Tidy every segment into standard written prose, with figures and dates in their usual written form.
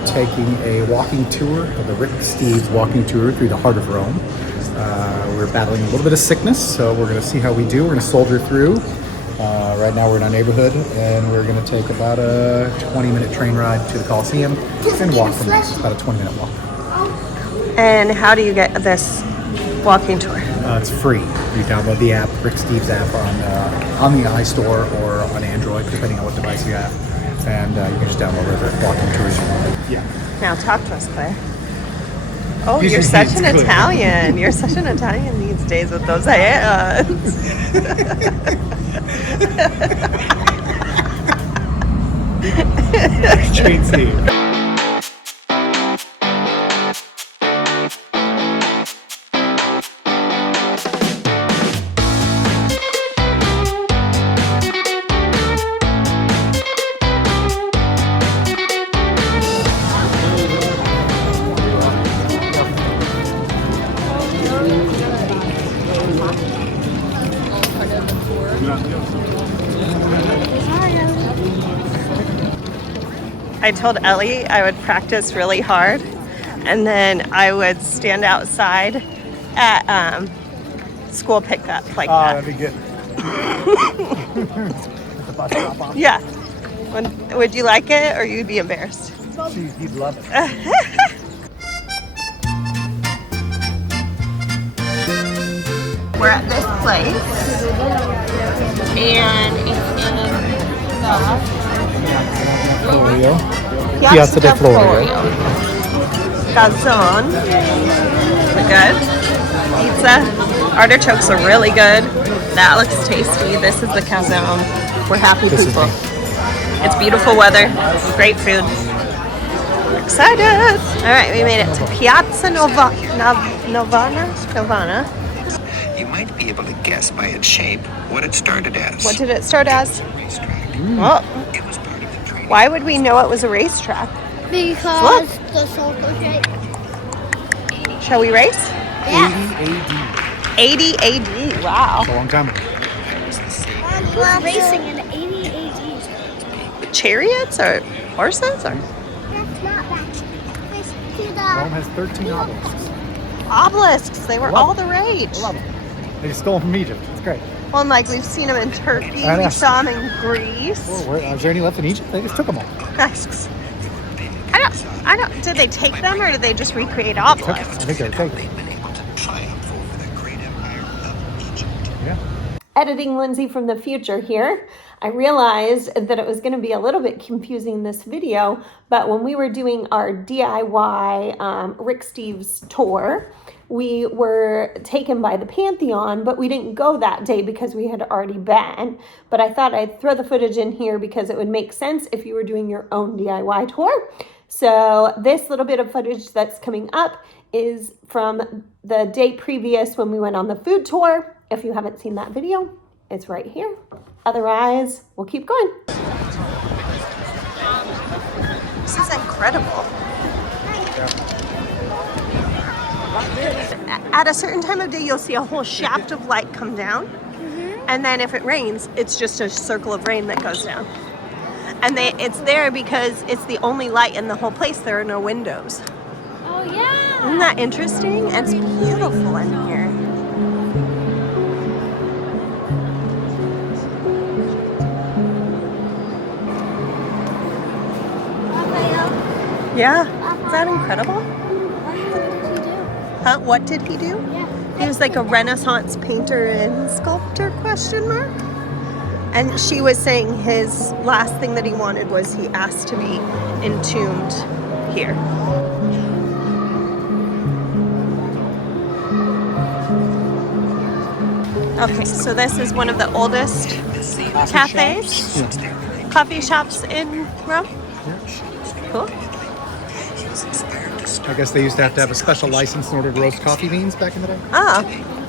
we're taking a walking tour of the Rick Steves walking tour through the heart of Rome. We're battling a little bit of sickness, so we're going to see how we do. We're going to soldier through. Right now we're in our neighborhood, and we're going to take about a 20-minute train ride to the Coliseum and walk from there. It's about a 20-minute walk. And how do you get this walking tour? It's free. You download the app, Rick Steves app, on the iStore or on Android, depending on what device you have. And you can just download the walking tours you want. Yeah. Now talk to us, Claire. Oh, you're such an Italian. You're such an Italian these days with those hands. Train scene. I told Ellie I would practice really hard, and then I would stand outside at school pickup like that. That'd be good. Yeah. Would you like it, or you'd be embarrassed? You'd love it. We're at this place, and it's in Florio. the Piazza del Florio. Calzone, good. Pizza. Artichokes are really good. That looks tasty. This is the calzone. We're happy people. It's beautiful weather. Great food. We're excited. All right, we made it to Piazza Novana. You might be able to guess by its shape what it started as. What did it start as? Well, it was part of the training. Why would we know it was a racetrack? Because the circle shape. Shall we race? Yeah. 80 AD. Wow. It's a long time ago. We're racing in 80 AD. Chariots or horses or That's not that. It's to the Rome has 13 obelisks. obelisks? They were Love all it. the rage. I love them. They stole them from Egypt. It's great. Well, and like we've seen them in Turkey, I know. we saw them in Greece. Well, is there any left in Egypt? They just took them all. Obelisks. I don't. Did they take them or did they just recreate I obelisks? think they were taken. Been able to triumph over the great empire of Egypt. Yeah. Editing Lindsay from the future here. I realized that it was going to be a little bit confusing this video, but when we were doing our DIY Rick Steves tour, we were taken by the Pantheon, but we didn't go that day because we had already been. But I thought I'd throw the footage in here because it would make sense if you were doing your own DIY tour. So this little bit of footage that's coming up is from the day previous when we went on the food tour. If you haven't seen that video, it's right here. Otherwise, we'll keep going. This is incredible. At a certain time of day, you'll see a whole shaft of light come down. And then if it rains, it's just a circle of rain that goes down. And it's there because it's the only light in the whole place. There are no windows. Oh yeah. Isn't that interesting? It's beautiful in here. Raphael, Yeah, is that incredible? what did he do? Huh? What did he do? Yeah. He was like a Renaissance painter and sculptor, question mark. And she was saying his last thing that he wanted was he asked to be entombed here. Okay, so this is one of the oldest cafes, coffee shops in Rome. Cool. I guess they used to have a special license in order to roast coffee beans back in the day. Ah,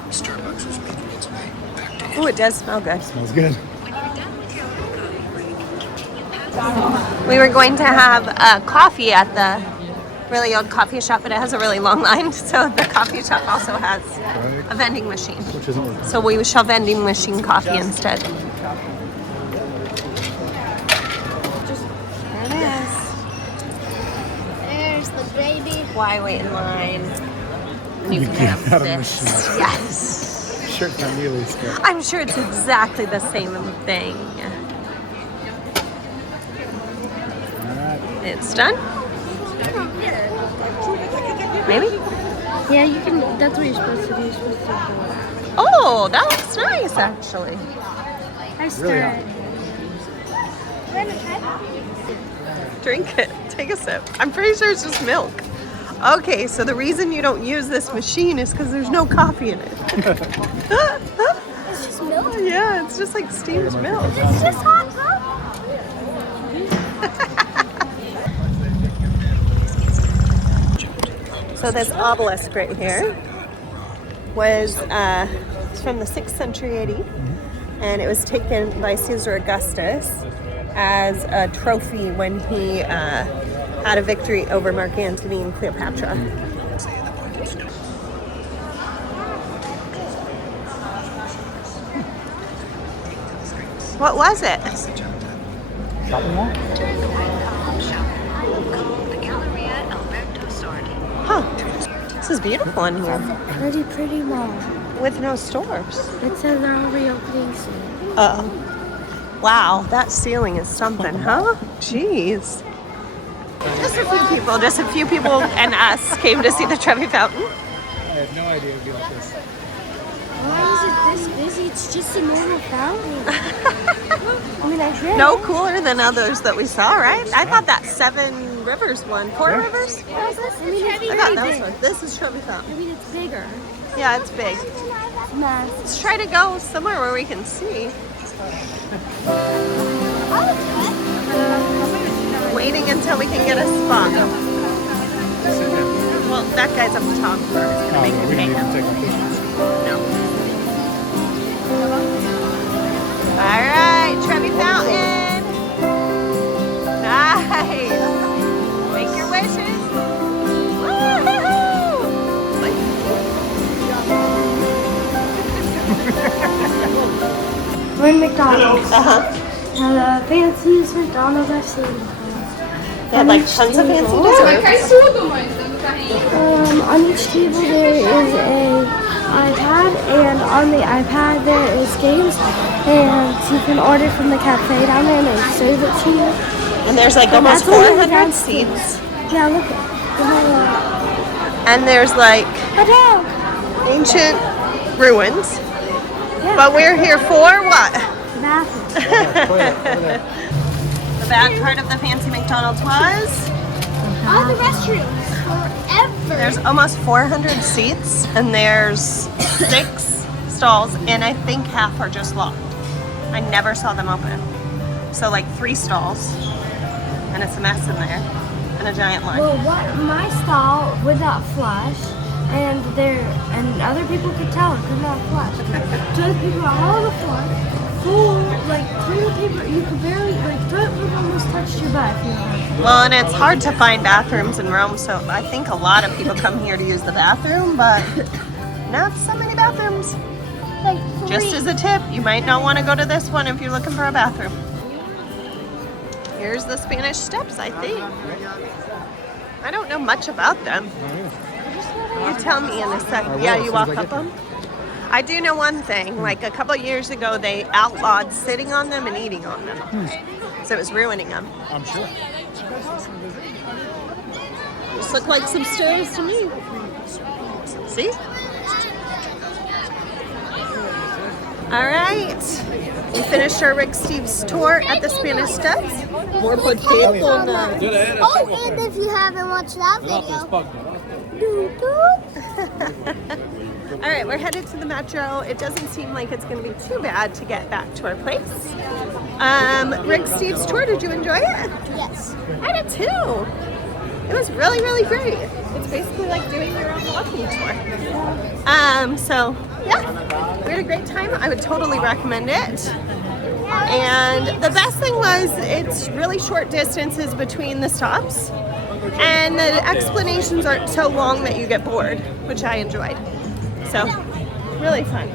Starbucks was making its way back to oh, it does smell good. Smells good. We were going to have coffee at the really old coffee shop, but it has a really long line. So the coffee shop also has a vending machine. Which isn't working. So we shall vending machine coffee instead. There it is. Why wait in line? And you can get have out of this. machine. Yes. Sure, it's not nearly as good. I'm sure it's exactly the same thing. It's done? Maybe? Yeah, you can. That's what you're supposed to do. You're supposed to do. Oh, that looks nice actually. I stir Really? it. Drink it. Take a sip. I'm pretty sure it's just milk. Okay, so the reason you don't use this machine is because there's no coffee in it. It's just milk. Yeah, it's just like steamed milk. It's just hot coffee. So this obelisk right here was it's from the 6th century AD, and it was taken by Caesar Augustus as a trophy when he had a victory over Mark Antony and Cleopatra. What was it? Shopping mall? Huh. This is beautiful in here. Pretty mall. With no stores. It says they're reopening soon. Uh-oh. Wow, that ceiling is something, huh? Jeez. Just a few people and us came to see the Trevi Fountain. I had no idea it'd be like this. Why is it this busy? It's just a normal fountain. I mean, I get No it. cooler than others that we saw, right? I thought that 7 Rivers one. 4 Rivers? I mean, it's I thought that pretty was big. one. This is Trevi Fountain. I mean, it's bigger. Yeah, it's big. It's massive. Let's try to go somewhere where we can see. Waiting until we can get a spot. Well, that guy's up top. We're just gonna make him we pay didn't even him. take our pictures. No. All right, Trevi Fountain. Nice. Make your wishes. We're in McDonald's. Uh-huh. The fanciest McDonald's I've seen before. They had like tons of fancy desserts. On each table there is a iPad, and on the iPad there is games, and you can order from the cafe down there and they serve it to you. And there's like And almost that's one of the 400 best things. seats. Yeah, look at And there's like a dog. ancient ruins. Yeah, But we're here for what? the bathroom. The bad part of the fancy McDonald's was All the restrooms forever. there's almost 400 seats and there's 6 stalls and I think half are just locked. I never saw them open. So like 3 stalls and it's a mess in there and a giant line. Well, my stall would not flush, and other people could tell it could not flush. Toilet paper all over the floor. Full, like toilet paper, you could barely, like toilet paper almost touched your butt. If you know. Well, and it's hard to find bathrooms in Rome, so I think a lot of people come here to use the bathroom, but not so many bathrooms. Like Just as a tip, you might not want to go to this one if you're looking for a bathroom. Here's the Spanish Steps, I think. I don't know much about them. You tell me in a second. Yeah, you walk up them? I do know one thing. Like a couple years ago, they outlawed sitting on them and eating on them. So it was ruining them. I'm sure. Just look like some stairs to me. See? All right. We finished our Rick Steves tour at the Spanish Steps. More potato nuts. Oh, and if you haven't watched that video, All right, we're headed to the metro. It doesn't seem like it's going to be too bad to get back to our place. Rick Steves tour, did you enjoy it? yes. I did too. It was really, really great. It's basically like doing your own walking tour. So yeah, we had a great time. I would totally recommend it. And the best thing was it's really short distances between the stops. And the explanations aren't so long that you get bored, which I enjoyed. So, really fun.